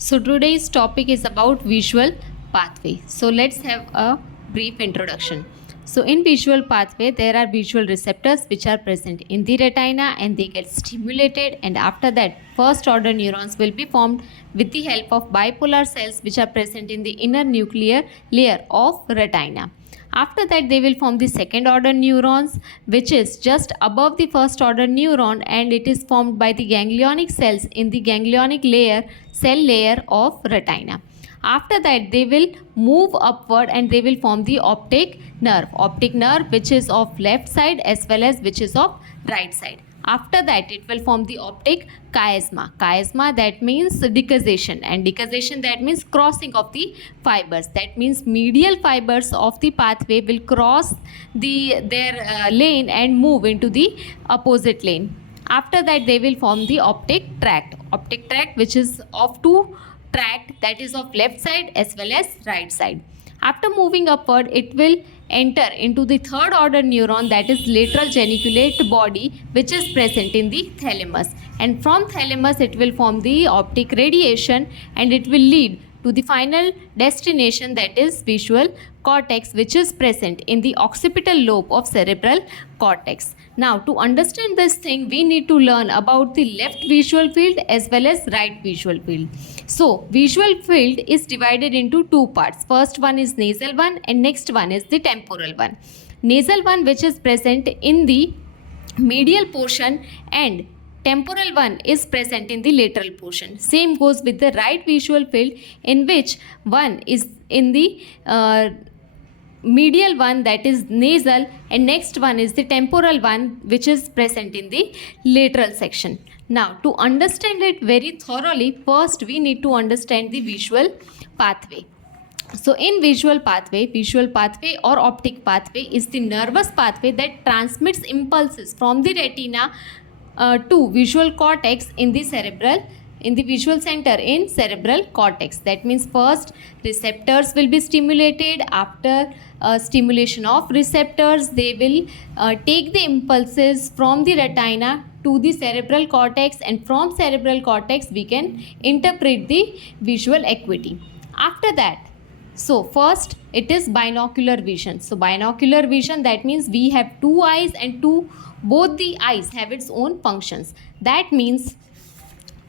So today's topic is about visual pathway. So let's have a brief introduction. So in visual pathway there are visual receptors which are present in the retina and they get stimulated, and after that first order neurons will be formed with the help of bipolar cells which are present in the inner nuclear layer of retina. After that they will form the second order neurons which is just above the first order neuron, and it is formed by the ganglionic cells in the ganglionic cell layer of retina. After that they will move upward and they will form the optic nerve which is of left side as well as which is of right side. After that it will form the optic chiasma that means decussation, and decussation that means crossing of the fibers. That means medial fibers of the pathway will cross their lane and move into the opposite lane. After that they will form the optic tract which is of two tract, that is of left side as well as right side. After moving upward it will enter into the third order neuron, that is lateral geniculate body, which is present in the thalamus, and from thalamus it will form the optic radiation and it will lead to the final destination, that is visual cortex, which is present in the occipital lobe of cerebral cortex. Now to understand this thing we need to learn about the left visual field as well as right visual field. So visual field is divided into two parts. First one is nasal one and next one is the temporal one. Nasal one which is present in the medial portion and temporal one is present in the lateral portion. Same goes with the right visual field, in which one is in the medial one, that is nasal, and next one is the temporal one which is present in the lateral section. Now to understand it very thoroughly, first we need to understand the visual pathway. So in visual pathway or optic pathway is the nervous pathway that transmits impulses from the retina to visual cortex in the visual center in cerebral cortex. That means first receptors will be stimulated. After stimulation of receptors they will take the impulses from the retina to the cerebral cortex, and from cerebral cortex we can interpret the visual acuity. After that, so first it is binocular vision. So binocular vision, that means we have two eyes and both the eyes have its own functions. That means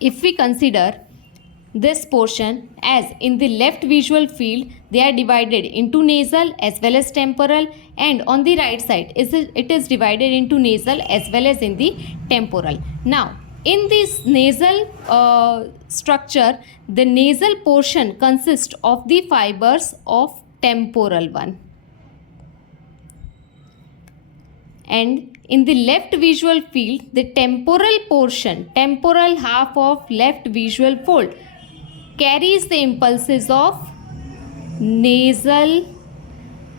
if we consider this portion as in the left visual field, they are divided into nasal as well as temporal, and on the right side it is divided into nasal as well as in the temporal. Now in this nasal structure, the nasal portion consists of the fibers of temporal one, and in the left visual field the temporal half of left visual fold carries the impulses of nasal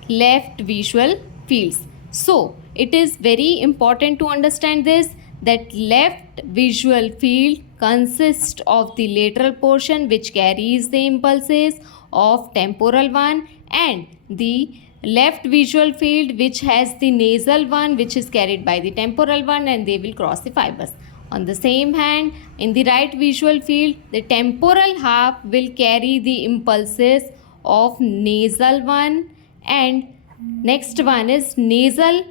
left visual fields. So it is very important to understand this, that left visual field consists of the lateral portion which carries the impulses of temporal one, and the left visual field which has the nasal one which is carried by the temporal one, and they will cross the fibers. On the same hand, in the right visual field the temporal half will carry the impulses of nasal one, and next one is nasal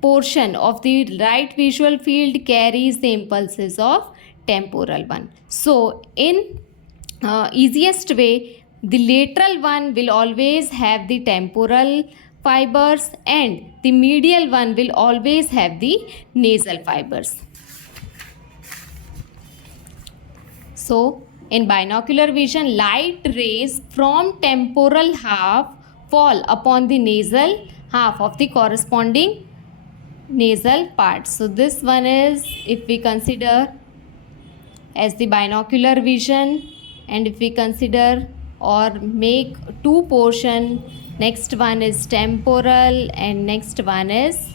portion of the right visual field carries the impulses of temporal one. So in easiest way, the lateral one will always have the temporal fibers and the medial one will always have the nasal fibers. So in binocular vision, light rays from temporal half fall upon the nasal half of the corresponding nasal part. So this one is, if we consider as the binocular vision, and if we consider or make two portion, next one is temporal and next one is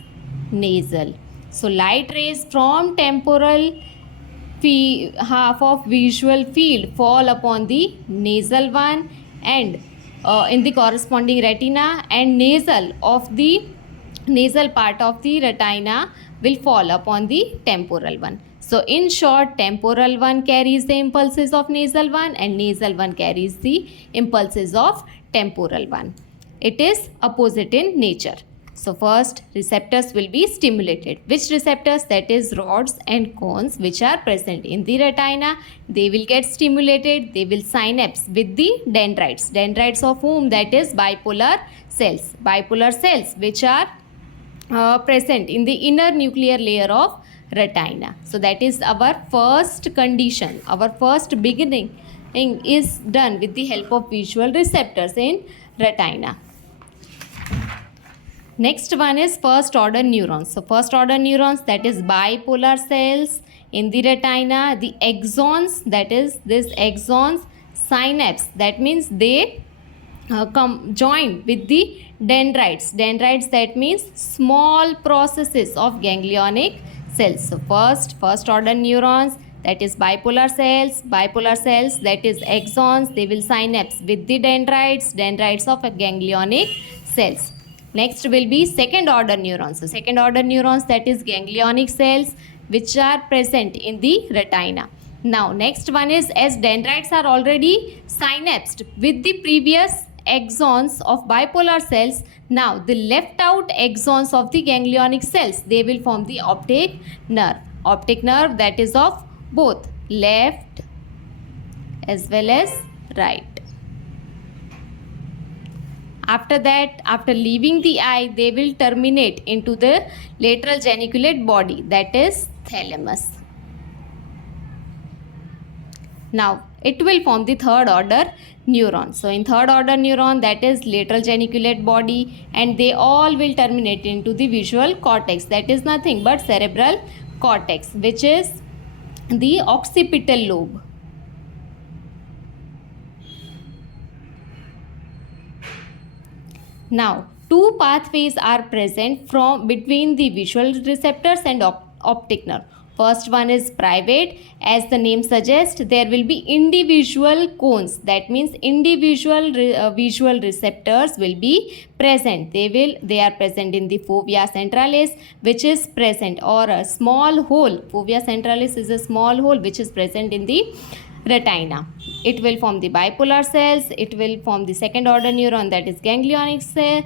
nasal. So light rays from temporal half of visual field fall upon the nasal one, and in the corresponding retina, and nasal part of the retina will fall upon the temporal one. So in short, temporal one carries the impulses of nasal one and nasal one carries the impulses of temporal one. It is opposite in nature. So first receptors will be stimulated. Which receptors? That is rods and cones which are present in the retina. They will get stimulated. They will synapse with the dendrites. Dendrites of whom? That is bipolar cells. Bipolar cells which are present in the inner nuclear layer of retina. So that is our first condition. Our first beginning is done with the help of visual receptors in retina. Next one is first order neurons. So first order neurons, that is bipolar cells in the retina. The axons, that is this axons synapse, that means they join with the dendrites. Dendrites, that means small processes of ganglionic cells. So first order neurons, that is bipolar cells. Bipolar cells, that is axons, they will synapse with the dendrites of ganglionic cells. Next will be second order neurons. So second order neurons, that is ganglionic cells which are present in the retina. Now next one is, as dendrites are already synapsed with the previous axons of bipolar cells, now the left out axons of the ganglionic cells, they will form the optic nerve. Optic nerve, that is of both left as well as right. After that, after leaving the eye, they will terminate into the lateral geniculate body, that is thalamus. Now it will form the third order neuron. So in third order neuron, that is lateral geniculate body, and they all will terminate into the visual cortex, that is nothing but cerebral cortex, which is the occipital lobe. Now two pathways are present from between the visual receptors and optic nerve. First one is private. As the name suggests, there will be individual cones. That means individual visual receptors will be present. They are present in the fovea centralis, which is present, or a small hole. Fovea centralis is a small hole which is present in the retina. It will form the bipolar cells. It will form the second order neuron, that is ganglionic cell,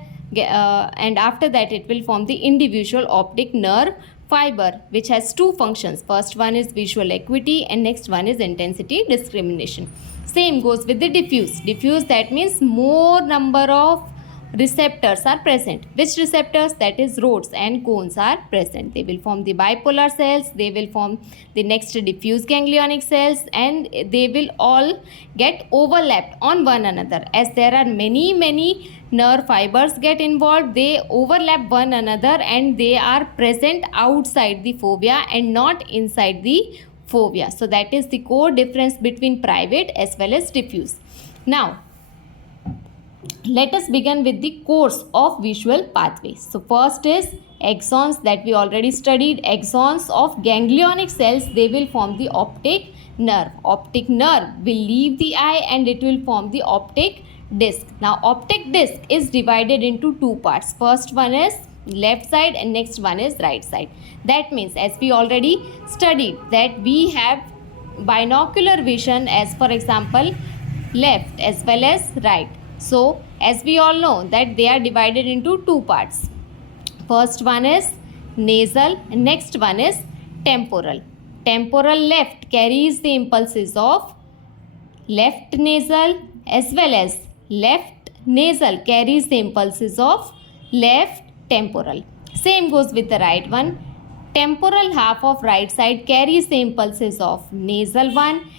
and after that it will form the individual optic nerve fiber, which has two functions. First one is visual acuity and next one is intensity discrimination. Same goes with the diffuse. Diffuse, that means more number of receptors are present. Which receptors? That is rods and cones are present. They will form the bipolar cells. They will form the next diffuse ganglionic cells, and they will all get overlapped on one another. As there are many nerve fibers get involved, they overlap one another and they are present outside the fovea and not inside the fovea. So that is the core difference between private as well as diffuse. Now let us begin with the course of visual pathways. So first is axons, that we already studied. Axons of ganglionic cells, they will form the optic nerve. Optic nerve will leave the eye and it will form the optic disc. Now optic disc is divided into two parts. First one is left side and next one is right side. That means, as we already studied, that we have binocular vision as, for example, left as well as right. So as we all know that they are divided into two parts. First one is nasal and next one is temporal. Temporal left carries the impulses of left nasal as well as left nasal carries the impulses of left temporal. Same goes with the right one. Temporal half of right side carries the impulses of nasal one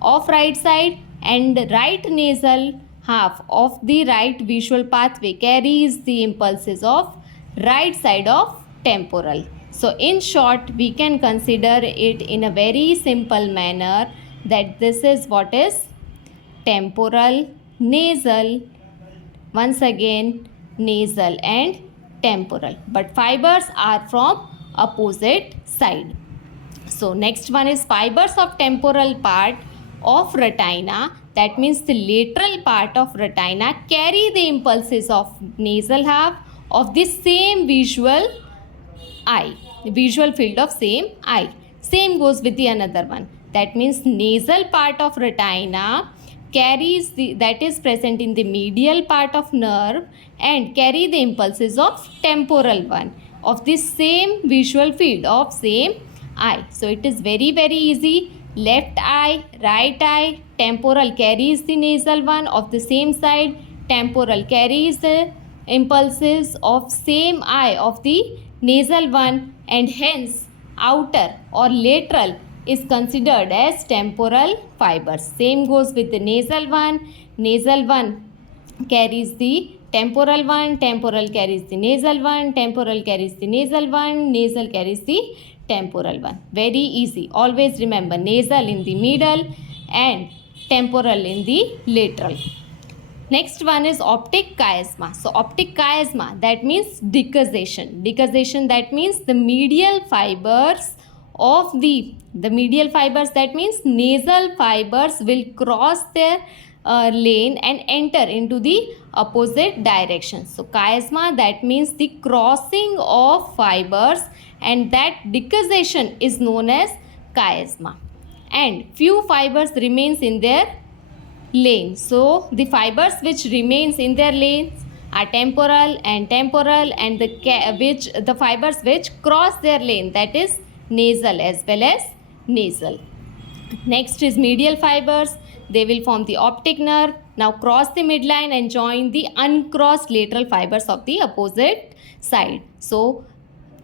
of right side, and right nasal half of the right visual pathway carries the impulses of right side of temporal. So in short, we can consider it in a very simple manner that this is what is temporal, nasal, once again nasal and temporal, but fibers are from opposite side. So next one is fibers of temporal part of retina, that means the lateral part of retina, carry the impulses of nasal half of the same visual eye, visual field of same eye. Same goes with the another one. That means nasal part of retina carries that is present in the medial part of nerve and carry the impulses of temporal one of the same visual field of same eye. So it is very easy. Left eye, right eye, temporal carries the nasal one of the same side, temporal carries the impulses of same eye of the nasal one, and hence outer or lateral is considered as temporal fibers. Same goes with the nasal one. Nasal one carries the temporal one, temporal carries the nasal one, temporal carries the nasal one, nasal carries the temporal one. Very easy. Always remember nasal in the middle and temporal in the lateral. Next one is optic chiasma. So optic chiasma, that means decussation. Decussation, that means the medial fibers of the medial fibers, that means nasal fibers will cross their lane and enter into the opposite direction. So chiasma, that means the crossing of fibers, and that decussation is known as chiasma. And few fibers remains in their lane. So the fibers which remains in their lanes are temporal, and the fibers which cross their lane, that is nasal as well as nasal. Next is medial fibers. They will form the optic nerve. Now cross the midline and join the uncrossed lateral fibers of the opposite side. So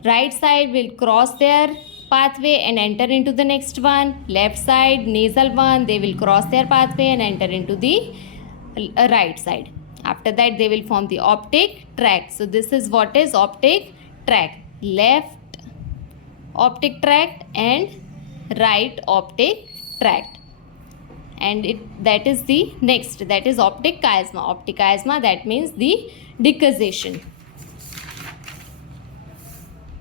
right side will cross their pathway and enter into the next one. Left side, nasal one, they will cross their pathway and enter into the right side. After that, they will form the optic tract. So this is what is optic tract. Left optic tract and right optic tract. And that is the next, that is optic chiasma. Optic chiasma, that means the decussation.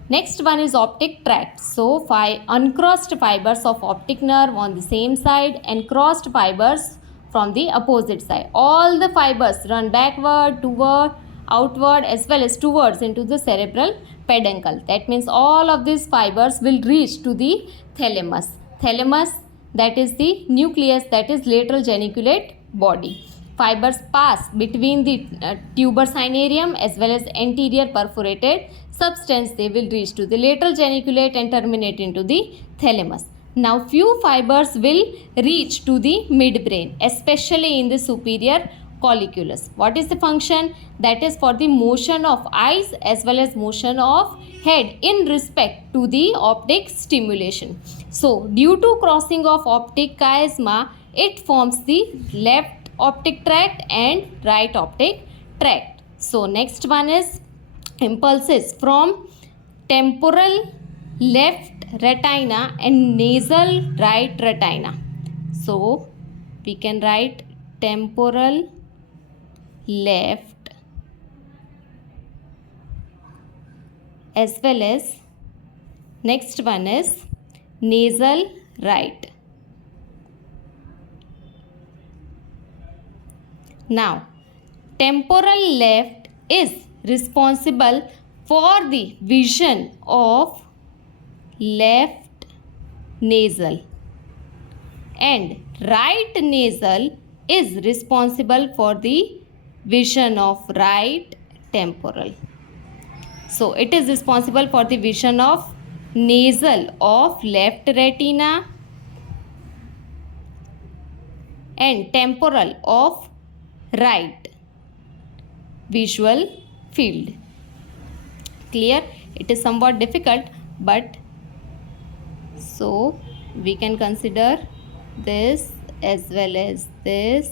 Next one is optic tract. So uncrossed fibers of optic nerve on the same side and crossed fibers from the opposite side. All the fibers run backward, toward, outward as well as towards into the cerebral peduncle. That means all of these fibers will reach to the thalamus. Thalamus, that is the nucleus, that is lateral geniculate body. Fibers pass between the tuber cinereum as well as anterior perforated substance. They will reach to the lateral geniculate and terminate into the thalamus. Now few fibers will reach to the midbrain, especially in the superior colliculus. What is the function? That is for the motion of eyes as well as motion of head in respect to the optic stimulation. So due to crossing of optic chiasma, it forms the left optic tract and right optic tract. So next one is impulses from temporal left retina and nasal right retina. So we can write temporal left as well as next one is nasal right. Now, temporal left is responsible for the vision of left nasal and right nasal is responsible for the vision of right temporal. So, it is responsible for the vision of nasal of left retina and temporal of right visual field. Clear? It is somewhat difficult, but so we can consider this as well as this.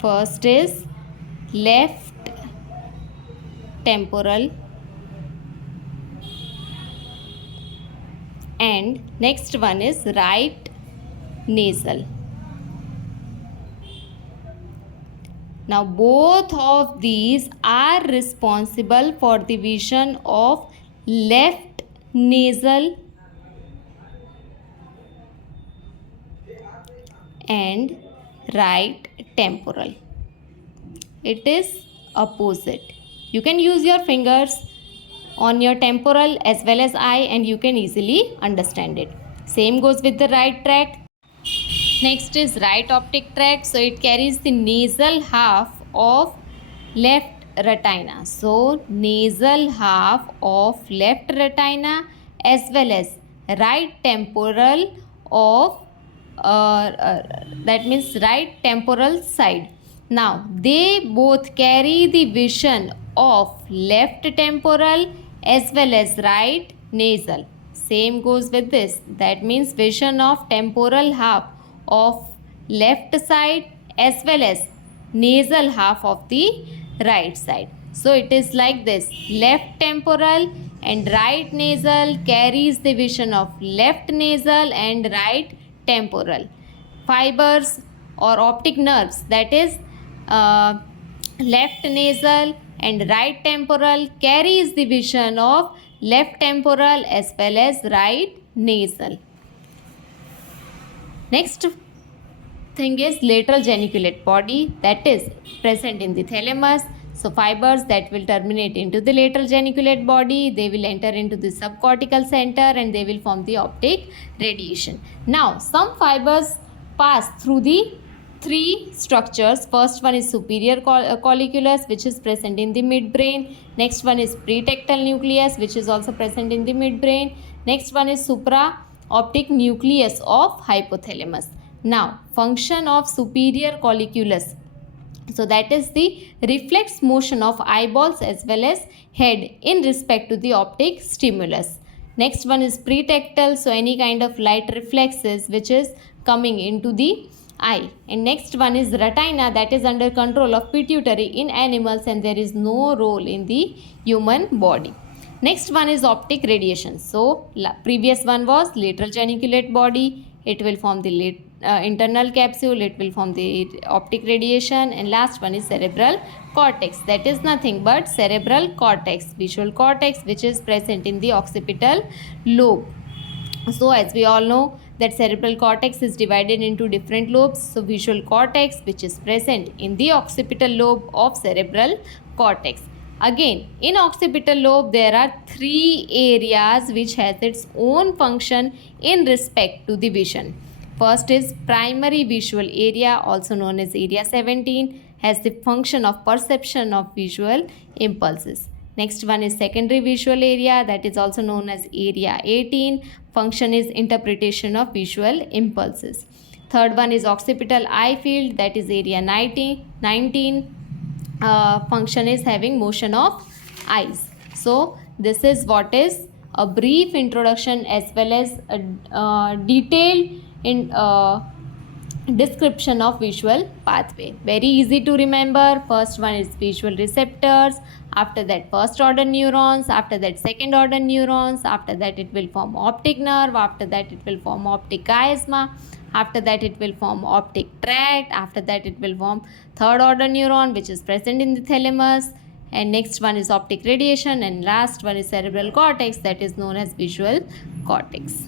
First is left temporal and next one is right nasal. Now both of these are responsible for the vision of left nasal and right temporal. It is opposite. You can use your fingers on your temporal as well as eye and you can easily understand it. Same goes with the right tract. Next is right optic tract. So it carries the nasal half of left retina. So nasal half of left retina as well as right temporal of that means right temporal side. Now they both carry the vision of left temporal as well as right nasal. Same goes with this. That means vision of temporal half of left side as well as nasal half of the right side. So it is like this. Left temporal and right nasal carries the vision of left nasal and right temporal. Fibers or optic nerves, that is left nasal and right temporal, carries the vision of left temporal as well as right nasal. Next thing is lateral geniculate body, that is present in the thalamus. So fibers that will terminate into the lateral geniculate body, they will enter into the subcortical center and they will form the optic radiation. Now some fibers pass through the three structures. First one is superior colliculus, which is present in the midbrain. Next one is pretectal nucleus, which is also present in the midbrain. Next one is supra optic nucleus of hypothalamus. Now function of superior colliculus, so that is the reflex motion of eyeballs as well as head in respect to the optic stimulus. Next one is pretectal, so any kind of light reflexes which is coming into the eye. And next one is retina, that is under control of pituitary in animals and there is no role in the human body. Next one is optic radiation. So previous one was lateral geniculate body, it will form the internal capsule, it will form the optic radiation, and last one is cerebral cortex, that is nothing but cerebral cortex, visual cortex, which is present in the occipital lobe. So as we all know that cerebral cortex is divided into different lobes. So visual cortex, which is present in the occipital lobe of cerebral cortex. Again, in occipital lobe there are three areas which has its own function in respect to the vision. First is primary visual area, also known as area 17, has the function of perception of visual impulses. Next one is secondary visual area, that is also known as area 18, function is interpretation of visual impulses. Third one is occipital eye field, that is area 19, function is having motion of eyes. So this is what is a brief introduction as well as a detailed description of visual pathway. Very easy to remember. First one is visual receptors, after that first order neurons, after that second order neurons, after that it will form optic nerve, after that it will form optic chiasma, after that it will form optic tract, after that it will form third order neuron which is present in the thalamus, and next one is optic radiation, and last one is cerebral cortex, that is known as visual cortex.